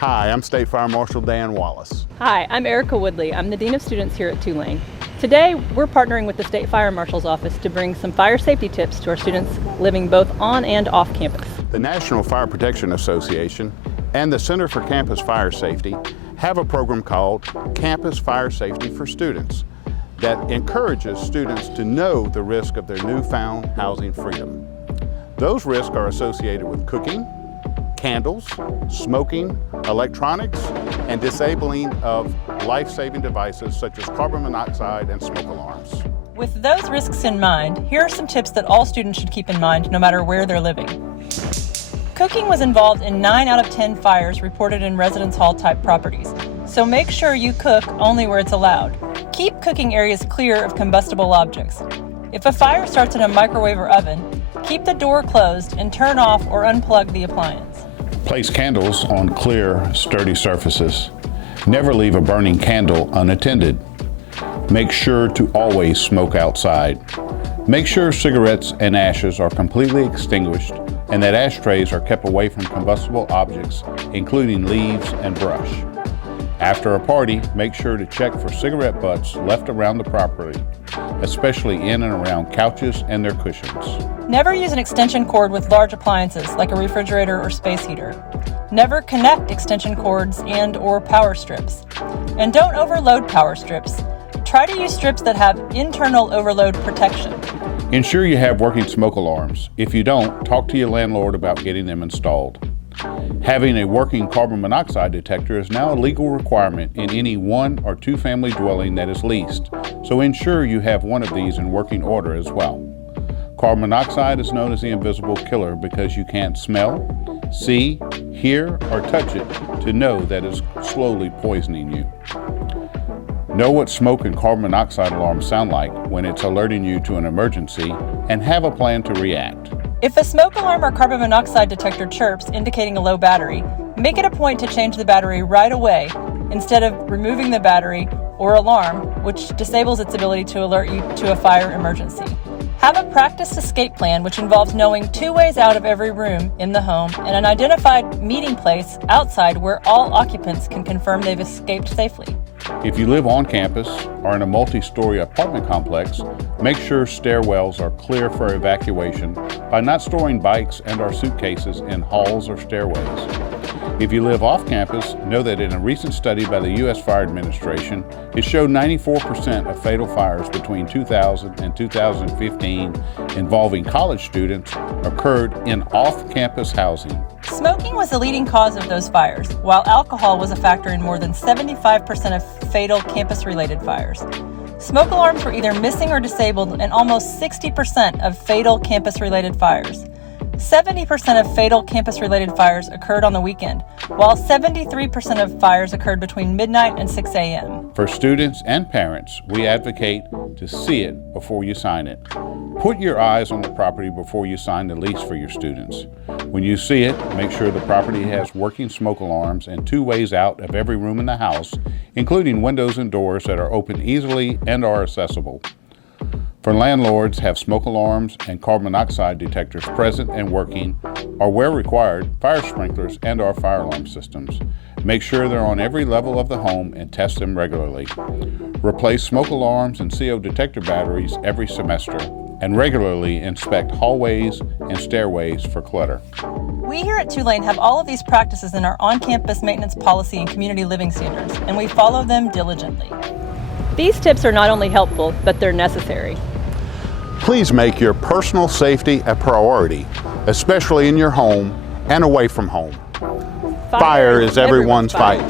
Hi, I'm State Fire Marshal Dan Wallis. Hi, I'm Erica Woodley. I'm the Dean of Students here at Tulane. Today, we're partnering with the State Fire Marshal's office to bring some fire safety tips to our students living both on and off campus. The National Fire Protection Association and the Center for Campus Fire Safety have a program called Campus Fire Safety for Students that encourages students to know the risk of their newfound housing freedom. Those risks are associated with cooking, candles, smoking, electronics, and disabling of life-saving devices such as carbon monoxide and smoke alarms. With those risks in mind, here are some tips that all students should keep in mind no matter where they're living. Cooking was involved in 9 out of 10 fires reported in residence hall type properties, so make sure you cook only where it's allowed. Keep cooking areas clear of combustible objects. If a fire starts in a microwave or oven, keep the door closed and turn off or unplug the appliance. Place candles on clear, sturdy surfaces. Never leave a burning candle unattended. Make sure to always smoke outside. Make sure cigarettes and ashes are completely extinguished and that ashtrays are kept away from combustible objects, including leaves and brush. After a party, make sure to check for cigarette butts left around the property, especially in and around couches and their cushions. Never use an extension cord with large appliances like a refrigerator or space heater. Never connect extension cords and/or power strips. And don't overload power strips. Try to use strips that have internal overload protection. Ensure you have working smoke alarms. If you don't, talk to your landlord about getting them installed. Having a working carbon monoxide detector is now a legal requirement in any 1 or 2 family dwelling that is leased, so ensure you have one of these in working order as well. Carbon monoxide is known as the invisible killer because you can't smell, see, hear, or touch it to know that it's slowly poisoning you. Know what smoke and carbon monoxide alarms sound like when it's alerting you to an emergency and have a plan to react. If a smoke alarm or carbon monoxide detector chirps indicating a low battery, make it a point to change the battery right away instead of removing the battery or alarm, which disables its ability to alert you to a fire emergency. Have a practice escape plan which involves knowing 2 ways out of every room in the home and an identified meeting place outside where all occupants can confirm they've escaped safely. If you live on campus or in a multi-story apartment complex, make sure stairwells are clear for evacuation by not storing bikes and/or suitcases in halls or stairways. If you live off campus, know that in a recent study by the U.S. Fire Administration, it showed 94% of fatal fires between 2000 and 2015 involving college students occurred in off-campus housing. Smoking was the leading cause of those fires, while alcohol was a factor in more than 75% of fatal campus-related fires. Smoke alarms were either missing or disabled in almost 60% of fatal campus-related fires. 70% of fatal campus-related fires occurred on the weekend, while 73% of fires occurred between midnight and 6 a.m. For students and parents, we advocate to see it before you sign it. Put your eyes on the property before you sign the lease for your students. When you see it, make sure the property has working smoke alarms and 2 ways out of every room in the house, including windows and doors that are open easily and are accessible. For landlords, have smoke alarms and carbon monoxide detectors present and working, or where required, fire sprinklers and/or fire alarm systems. Make sure they're on every level of the home and test them regularly. Replace smoke alarms and CO detector batteries every semester, and regularly inspect hallways and stairways for clutter. We here at Tulane have all of these practices in our on-campus maintenance policy and community living standards, and we follow them diligently. These tips are not only helpful, but they're necessary. Please make your personal safety a priority, especially in your home and away from home. Fire is everyone's fight.